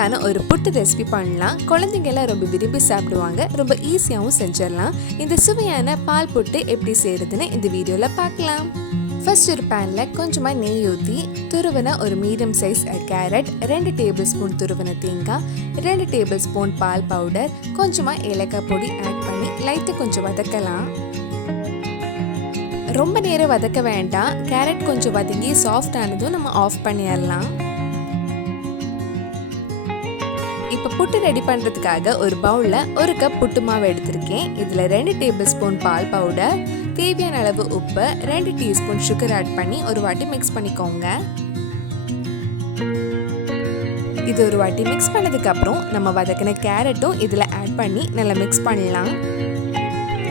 சூப்பரான ஒரு புட்டு ரெசிபி பண்ணலாம். குழந்தைங்க எல்லாம் ரொம்ப விரும்பி சாப்பிடுவாங்க. ரொம்ப ஈஸியாகவும் செஞ்சிடலாம். இந்த சுவையான பால் புட்டு எப்படி செய்யறதுன்னு இந்த வீடியோல பார்க்கலாம். ஃபர்ஸ்ட் ஒரு பேன்ல கொஞ்சமா நெய் ஊற்றி துருவன ஒரு medium size carrot, 2 tablespoon துருவன தேங்காய், 2 டேபிள் ஸ்பூன் பால் பவுடர், கொஞ்சமா ஏலக்காய் பொடி ஆட் பண்ணி லைட்டாக கொஞ்சம் வதக்கலாம். ரொம்ப நேரம் வதக்க வேண்டாம். கேரட் கொஞ்சம் வதங்கி சாஃப்ட் ஆனதும் நம்ம ஆஃப் பண்ணிடலாம். இப்போ புட்டு ரெடி பண்ணுறதுக்காக ஒரு பவுலில் 1 கப் புட்டு மாவு எடுத்திருக்கேன். இதில் 2 டேபிள் ஸ்பூன் பால் பவுடர், தேவையான அளவு உப்பு, 2 டீஸ்பூன் சுகர் ஆட் பண்ணி ஒரு வாட்டி மிக்ஸ் பண்ணிக்கோங்க. இது ஒரு வாட்டி மிக்ஸ் பண்ணதுக்கப்புறம் நம்ம வதக்கின கேரட்டும் இதில் ஆட் பண்ணி நல்லா மிக்ஸ் பண்ணலாம்.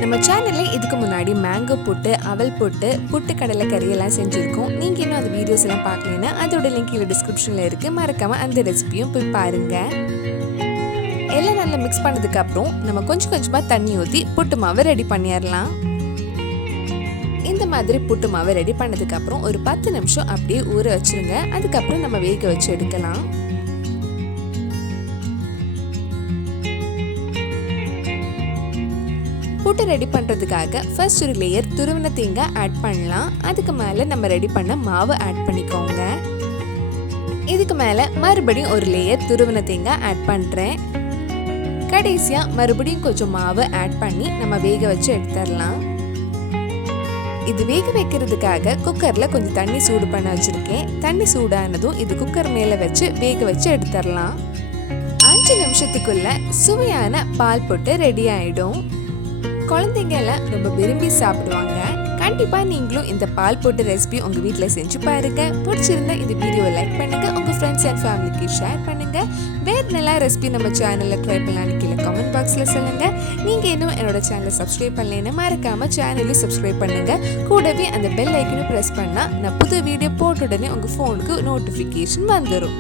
நம்ம சேனலில் இதுக்கு முன்னாடி மேங்கோ புட்டு, அவல் புட்டு, புட்டு கடலை கறியெல்லாம் செஞ்சுருக்கோம். நீங்கள் இன்னும் அந்த வீடியோஸ் எல்லாம் பார்க்கலன்னா அதோட லிங்க் கீழே டிஸ்கிரிப்ஷனில் இருக்குது. மறக்காமல் அந்த ரெசிபியும் போய் பாருங்கள். எல்லாம் நல்லா மிக்ஸ் பண்ணதுக்கப்புறம் நம்ம கொஞ்சம் கொஞ்சமாக தண்ணி ஊற்றி புட்டு மாவை ரெடி பண்ணிடலாம். இந்த மாதிரி புட்டு மாவை ரெடி பண்ணதுக்கப்புறம் ஒரு 10 நிமிஷம் அப்படியே ஊற வச்சுருங்க. அதுக்கப்புறம் நம்ம வேக வச்சு எடுக்கலாம். புட்டு ரெடி பண்ணுறதுக்காக ஃபர்ஸ்ட் ஒரு லேயர் துருவின தேங்காய் ஆட் பண்ணலாம். அதுக்கு மேலே நம்ம ரெடி பண்ண மாவு ஆட் பண்ணிக்கோங்க. இதுக்கு மேலே மறுபடியும் ஒரு லேயர் துருவின தேங்காய் ஆட் பண்ணுறேன். கடைசியாக மறுபடியும் கொஞ்சம் மாவு ஆட் பண்ணி நம்ம வேக வச்சு எடுத்துடலாம். இது வேக வைக்கிறதுக்காக குக்கரில் கொஞ்சம் தண்ணி சூடு பண்ண வச்சுருக்கேன். தண்ணி சூடானதும் இது குக்கர் மேலே வச்சு வேக வச்சு எடுத்துடலாம். 5 நிமிஷத்துக்குள்ள சுவையான பால் புட்டு ரெடி ஆகிடும். குழந்தைங்க எல்லாம் ரொம்ப விரும்பி சாப்பிடுவாங்க. கண்டிப்பாக நீங்களும் இந்த பால் புட்டு ரெசிபி உங்கள் வீட்டில் செஞ்சு பாருங்க. பிடிச்சிருந்தா இந்த வீடியோவை லைக் பண்ணுங்க, உங்கள் ஃப்ரெண்ட்ஸ் அண்ட் ஃபேமிலிக்கு ஷேர் பண்ணுங்க. வேறு நல்லா ரெசிபி நம்ம சேனலில் ட்ரை பண்ணலான்னு கீழே கமெண்ட் பாக்ஸில் சொல்லுங்க. நீங்கள் இன்னும் என்னோட சேனலை சப்ஸ்கிரைப் பண்ணலைன்னா மறக்காமல் சேனலையும் சப்ஸ்கிரைப் பண்ணுங்க. கூடவே அந்த பெல் ஐக்கனும் ப்ரெஸ் பண்ணால் நான் புது வீடியோ போட்ட உடனே உங்கள் ஃபோனுக்கு நோட்டிஃபிகேஷன் வந்துடும்.